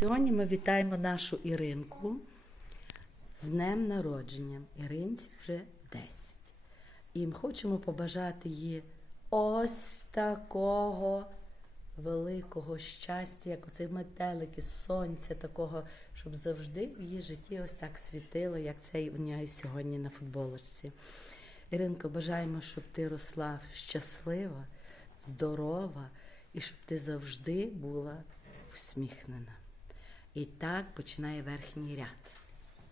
Сьогодні ми вітаємо нашу Іринку з днем народження. Іринці вже 10. І ми хочемо побажати їй ось такого великого щастя, як оцей метелики, сонця такого, щоб завжди в її житті ось так світило, як це в неї сьогодні на футболочці. Іринко, бажаємо, щоб ти росла щаслива, здорова і щоб ти завжди була всміхнена. І так починає верхній ряд.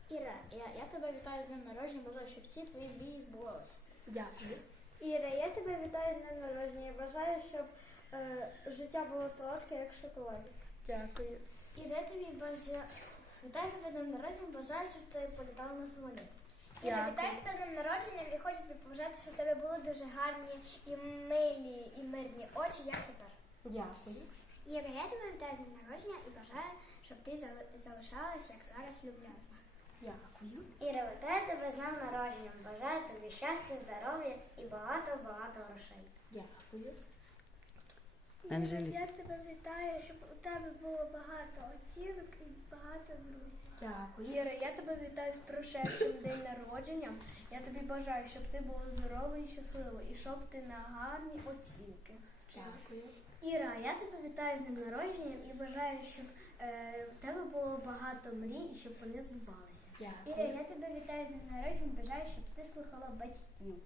Іра, я, я тебе вітаю з днем народження, бажаю, щоб всі твої мрії збулися. Дякую. Іра, я тебе вітаю з днем народження. Бажаю, щоб е, життя було солодке, як шоколад. Дякую. Іра, я тобі бажаю. Вітаю тебе з днем народження, бажаю, щоб ти політала на самоліті. Іра, вітаю вітаю тебе з днем народження і хочу тобі побажати, щоб в тебе були дуже гарні і милі і мирні очі, як тепер. Дякую. Іра, я тебе вітаю з днем народження і бажаю, щоб ти залишалася, як зараз люб'язна. Дякую. Іра, вітаю тебе з днем народження. Бажаю тобі щастя, здоров'я і багато-багато грошей. Дякую. Анжелі. Я тебе вітаю, щоб у тебе було багато оцінок і багато друзів. Дякую. Іра, я тебе вітаю з прошедшим день народження. Я тобі бажаю, щоб ти була здорова і щаслива, і щоб ти на гарні оцінки. Дякую. Іра, я тебе вітаю з днем народження і бажаю, щоб е, в тебе було багато мрій і щоб вони збувалися. Іра, я тебе вітаю з днем народження, бажаю, щоб ти слухала батьків.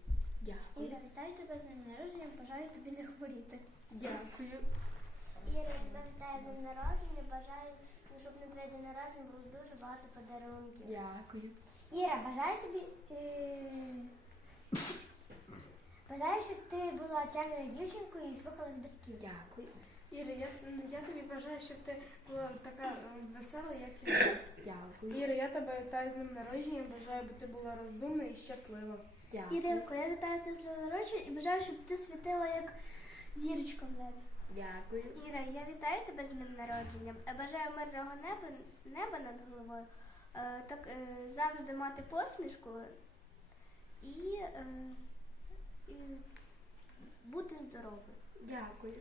Дякую. Іра, вітаю тебе з днем народження, бажаю тобі не хворіти. Дякую. Іра, я тебе вітаю з днем народження, бажаю, щоб на твоє день народження було дуже багато подарунків. Дякую. Іра, бажаю тобі. Е... Бажаю, щоб ти була чемною дівчинкою і слухалась батьків. Дякую. Іра, я, я тобі бажаю, щоб ти була така е, весела, як і зараз. Дякую. Іра, я тебе вітаю з днем народження, бажаю, щоб ти була розумна і щаслива. Дякую. Іринко, я вітаю тебе з днем народження і бажаю, щоб ти світила як зірочка в небі. Дякую. Іра, я вітаю тебе з днем народження. Бажаю мирного неба, неба над головою. Е, Так е, завжди мати посмішку і, е, і бути здоровою. Дякую.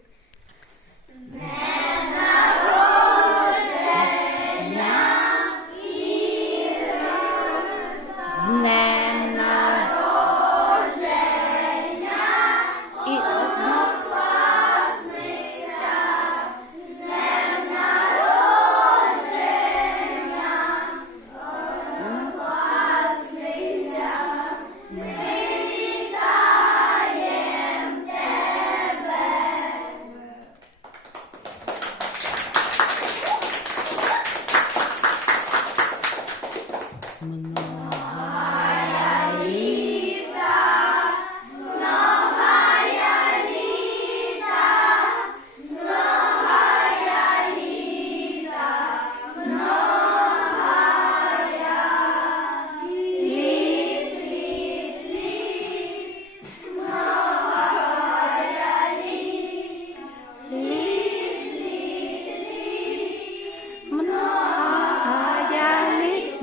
Manal.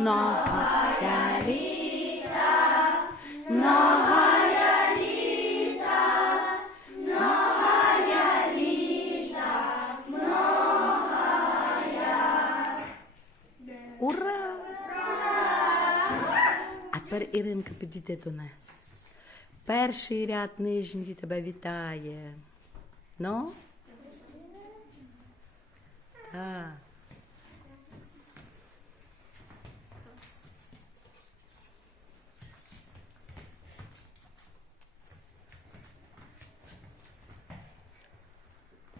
Літ, многая літа, многая літа, многая літа, многая. Ура! А тепер Іринка підійди до нас. Перший ряд нижній тебе вітає. Ну? Так.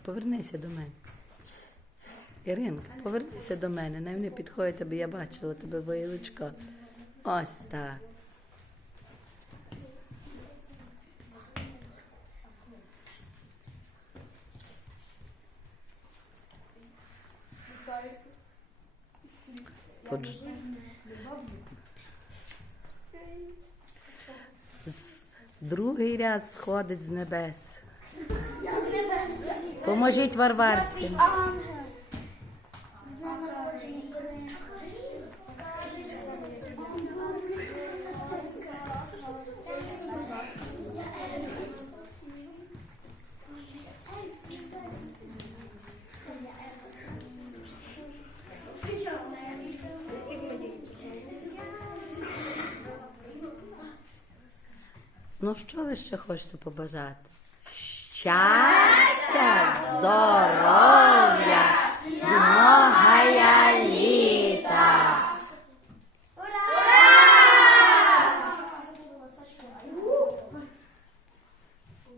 Повернися до мене. Іринка, повернися до мене. Най вони підходять тебе, я бачила тебе воїлочко. Ось так. Подж- Другий ряд сходить з небес. Поможіть варварці. Ну що ви ще хочете побажати? Щастя! щастя, здоров'я!